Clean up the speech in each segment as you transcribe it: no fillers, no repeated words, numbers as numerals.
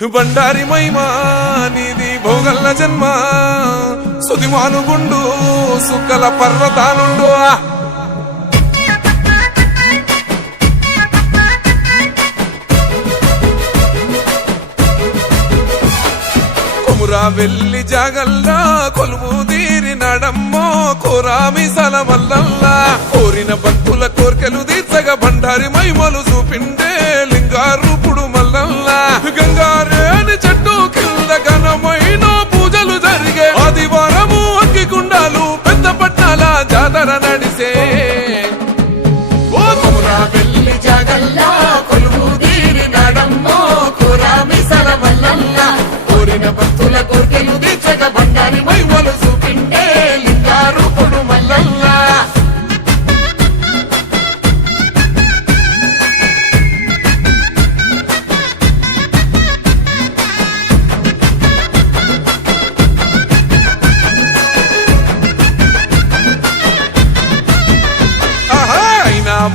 బండారి మైమా నీది భోగల్ల జన్మ సుదిమానుగుండు సుక్కల పర్వతానుండు కొమురా వెల్లి జాగల్లా కొలువు తీరినాడమ్మో కోరామిసల మల్లల్లా కోరిన భక్తుల కోర్కెలు తీర్చగా బండారి మైమలు చూపిండే లింగారూపుడు మల్లల్లా గంగారేని చెట్టు కింద ఘనమైన పూజలు జరిగే ఆదివారము అగ్గిగుండాలు పెద్ద పట్టాల జాతర నడిసే కొమురా వెల్లి జాగల్లా కొలువు తీరినాడమ్మో కోరామిసల మల్లల్లా కోరిన భక్తుల కోర్కెలు తీర్చగా బండారి మైమలు చూపిండే లింగారూపుడు మల్లల్లా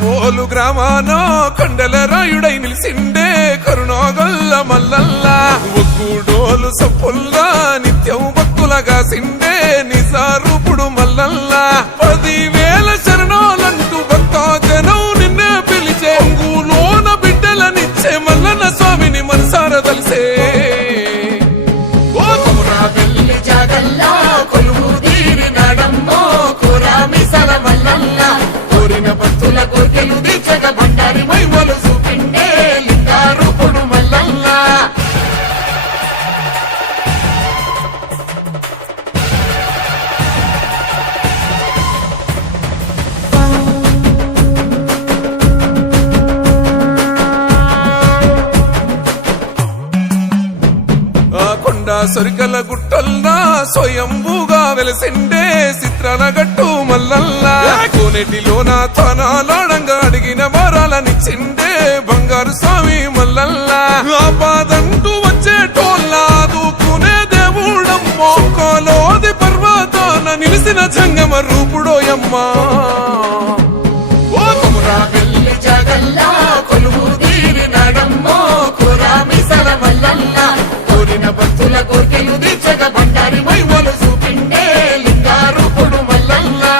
మోలు గ్రామానో కొండల రాయుడై నిలిసిండే కరుణోగల్ల మల్లల్లా ఒక్కూడోలు సప్పుల్లా నిత్యం భక్తులగా సిండే నిజారూపుడు మల్లల్లా 10,000 శరణాలంటూ భక్తజనం నిన్నే పిలిచే అంగులోన బిడ్డలనిచ్చే మల్లన్న స్వామిని మనసార తలిసే కొమురా వెల్లి జాగల్లా కొలువు తీరినాడమ్మో కోరామిసల మల్లల్లా కోరిన భక్తుల కోర్కెలు తీర్చగా బండారి మైమలు చూపిండే లింగారూపుడు మల్లల్లా కొండ సొరికల గుట్టల్లా స్వయంభూగా వెలసిండే చిత్రాల గట్టు మల్లల్లా కోనేటిలోన తానాలాడంగా అడిగిన వారాలనిచ్చిండే బంగారు స్వామి మల్లల్లా ఆపాదంటూ వచ్చేటోల్లా దూకునే దేవుడమ్మో కోలోది పర్వతాన నిలిసిన జంగమ రూపుడోయమ్మా కొమురా వెల్లి జాగల్లా కొలువు తీరినాడమ్మో కోరామిసల మల్లల్లా కోరిన భక్తుల కోర్కెలు తీర్చగా బండారి మైమలు చూపిండే లింగారూపుడు మల్లల్లా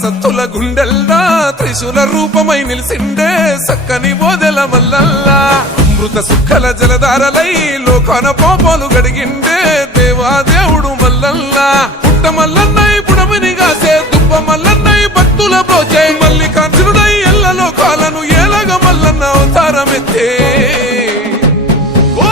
సత్తుల గుండెల్లా త్రిశూల రూపమై నిలిసిండే సక్కని బోదెల మల్లల్లా అమృత సుక్కల జలధారలై లోకాన పాపాలు గడిగిండే దేవాదేవుడు మల్లల్లా పుట్ట మల్లన్నై పుడమిని గాసే దుబ్బ మల్లన్నై భక్తుల బ్రోచే మల్లికార్జునుడై ఎల్ల లోకాలను ఏలగ మల్లన్న అవతారమెత్తే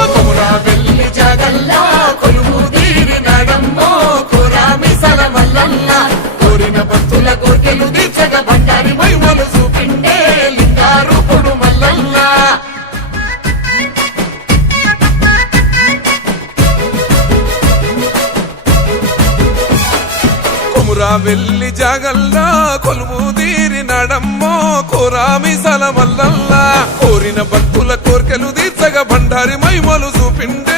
కొమురా వెల్లి జాగల్లా కొలువు తీరినాడమ్మో కోరామిసల మల్లల్లా కోరిన భక్తుల కోర్కెలు తీర్చగా బండారి మైమలు చూపిండే లింగారూపుడు మల్లల్లా కొమురా వెల్లి జాగల్లా కొలువు తీరినాడమ్మో కోరామిసల మల్లల్లా కోరిన భక్తుల కోర్కెలు తీర్చగా బండారి మైమలు చూపిండే